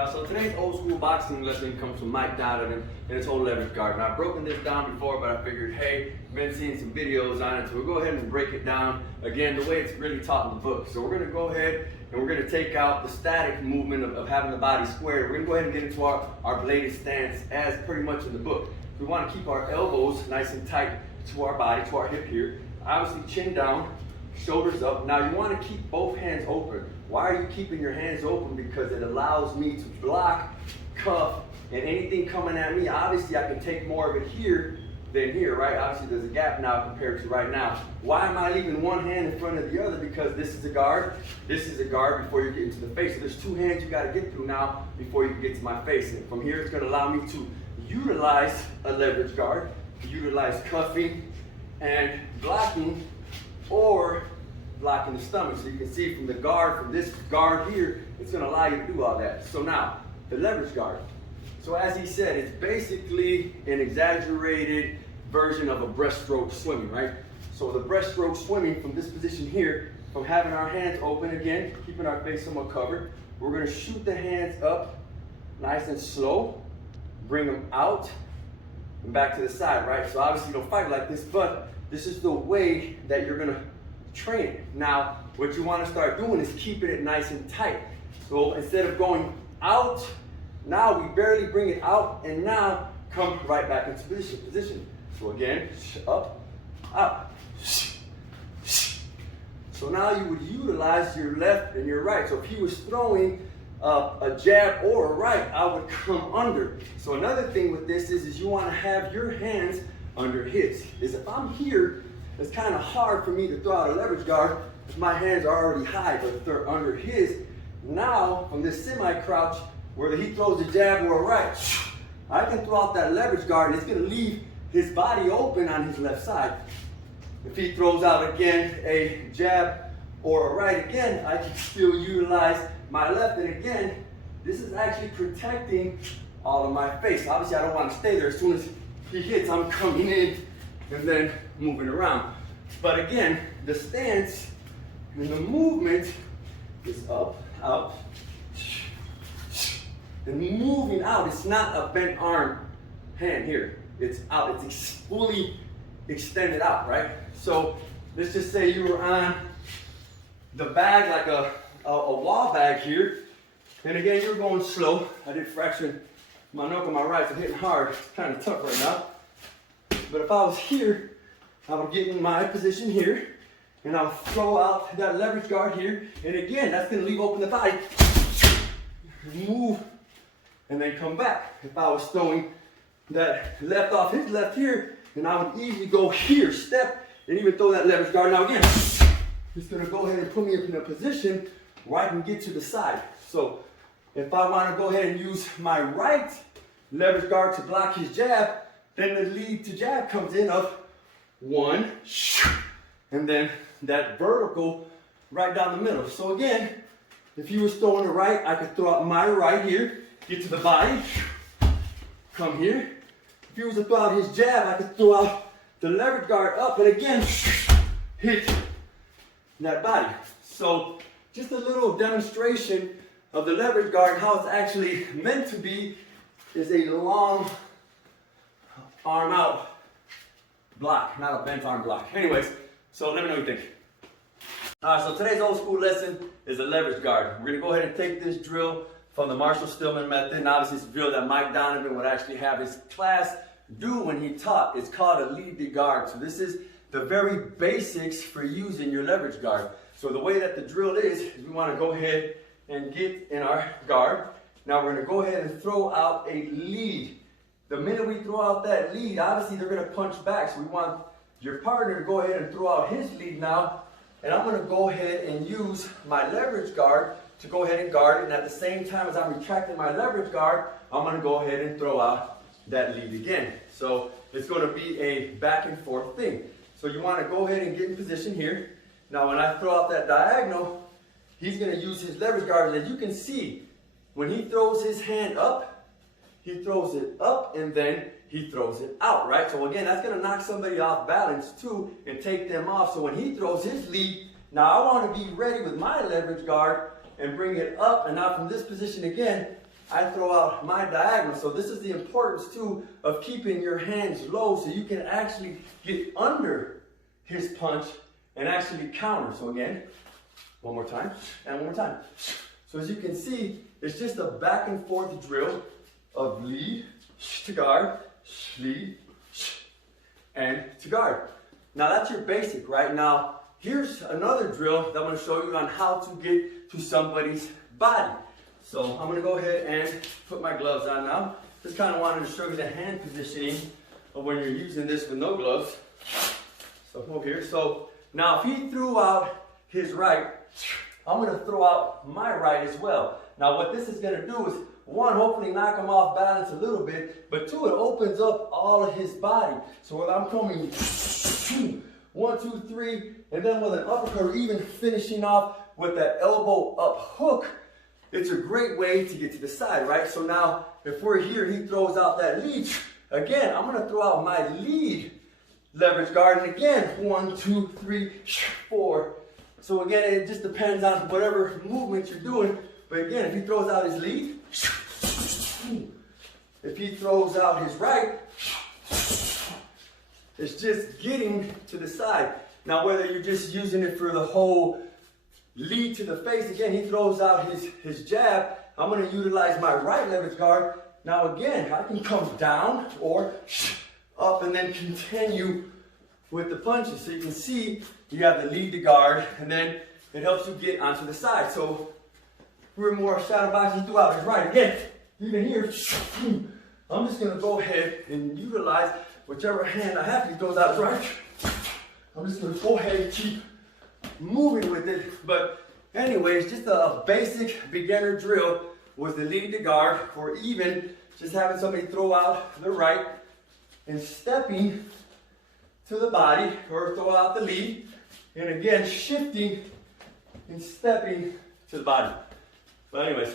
y'all. So today's old school boxing lesson comes from Mike Donovan and his whole leverage guard. Now I've broken this down before, but I figured, hey, I've been seeing some videos on it, so we'll go ahead and break it down again the way it's really taught in the book. So we're gonna go ahead and we're gonna take out the static movement of having the body square. We're gonna go ahead and get into our bladed stance as pretty much in the book. We wanna keep our elbows nice and tight to our body, to our hip here. Obviously chin down, shoulders up. Now you want to keep both hands open. Why are you keeping your hands open? Because it allows me to block, cuff, and anything coming at me. Obviously I can take more of it here than here, right? Obviously there's a gap now compared to right now. Why am I leaving one hand in front of the other? Because this is a guard, this is a guard before you get into the face. So there's two hands you got to get through now before you can get to my face. And from here it's going to allow me to utilize a leverage guard, utilize cuffing and blocking, or blocking the stomach. So you can see from the guard, from this guard here, it's going to allow you to do all that. So now, the leverage guard. So as he said, it's basically an exaggerated version of a breaststroke swimming, right? So the breaststroke swimming from this position here, from having our hands open again, keeping our face somewhat covered, we're going to shoot the hands up nice and slow, bring them out and back to the side, right? So obviously you don't fight like this, but this is the way that you're going to train it. Now, what you want to start doing is keeping it nice and tight. So instead of going out, now we barely bring it out, and now come right back into position. So again, up, up. So now you would utilize your left and your right. So if he was throwing a jab or a right, I would come under. So another thing with this is you want to have your hands under his. Is if I'm here, it's kind of hard for me to throw out a leverage guard if my hands are already high, but if they're under his, now from this semi-crouch, whether he throws a jab or a right, I can throw out that leverage guard and it's going to leave his body open on his left side. If he throws out again a jab or a right again, I can still utilize my left, and again, this is actually protecting all of my face. Obviously, I don't want to stay there. As soon as he hits, I'm coming in and then moving around. But again, the stance and the movement is up, out, and moving out. It's not a bent arm hand here. It's out. It's fully extended out, right? So let's just say you were on the bag like a wall bag here, and again you're going slow. I did fracture my knuckle on my right, so hitting hard. It's kind of tough right now. But if I was here, I would get in my position here, and I'll throw out that leverage guard here, and again that's going to leave open the body, move, and then come back. If I was throwing that left off his left here, then I would easily go here, step, and even throw that leverage guard. Now again, it's going to go ahead and put me up in a position where I can get to the side. So if I want to go ahead and use my right leverage guard to block his jab, then the lead to jab comes in of one, and then that vertical right down the middle. So again, if he was throwing the right, I could throw out my right here, get to the body, come here. If he was to throw out his jab, I could throw out the leverage guard up, and again, hit that body. So just a little demonstration of the leverage guard and how it's actually meant to be is a long arm out block, not a bent arm block. Anyways, so let me know what you think. Alright, so today's old school lesson is a leverage guard. We're gonna go ahead and take this drill from the Marshall Stillman method, and obviously it's a drill that Mike Donovan would actually have his class do when he taught. It's called a lead to guard. So this is the very basics for using your leverage guard. So the way that the drill is we want to go ahead and get in our guard. Now we're going to go ahead and throw out a lead. The minute we throw out that lead, obviously they're going to punch back. So we want your partner to go ahead and throw out his lead now. And I'm going to go ahead and use my leverage guard to go ahead and guard it. And at the same time as I'm retracting my leverage guard, I'm going to go ahead and throw out that lead again. So it's going to be a back and forth thing. So you want to go ahead and get in position here. Now when I throw out that diagonal, he's going to use his leverage guard. And as you can see, when he throws his hand up, he throws it up and then he throws it out, right? So again, that's going to knock somebody off balance too and take them off. So when he throws his lead, now I want to be ready with my leverage guard and bring it up. And now from this position again, I throw out my diagonal. So this is the importance too of keeping your hands low so you can actually get under his punch and actually counter. So again, one more time and one more time. So as you can see, it's just a back and forth drill of lead to guard, lead, and to guard. Now that's your basic, right? Now here's another drill that I'm going to show you on how to get to somebody's body. So I'm going to go ahead and put my gloves on now. Just kind of wanted to show you the hand positioning of when you're using this with no gloves. So over here. So now if he threw out his right, I'm going to throw out my right as well. Now what this is going to do is, one, hopefully knock him off balance a little bit, but two, it opens up all of his body. So when I'm coming 1, 2, 3, and then with an uppercut or even finishing off with that elbow up hook, it's a great way to get to the side, right? So now if we're here, he throws out that lead. Again, I'm going to throw out my lead leverage guard. And again, 1, 2, 3, 4. So again, it just depends on whatever movement you're doing. But again, if he throws out his lead, if he throws out his right, it's just getting to the side. Now, whether you're just using it for the whole lead to the face, again, he throws out his jab. I'm going to utilize my right leverage guard. Now, again, I can come down or up and then continue with the punches. So you can see you have the lead to guard, and then it helps you get onto the side. So we're more shadow boxing throughout his right. Again, even here, I'm just going to go ahead and utilize whichever hand I have. He throws out his right. I'm just going to go ahead and keep moving with it. But anyways, just a basic beginner drill with the lead to guard, or even just having somebody throw out the right and stepping to the body, or throw out the lead, and again shifting and stepping to the body. But anyways.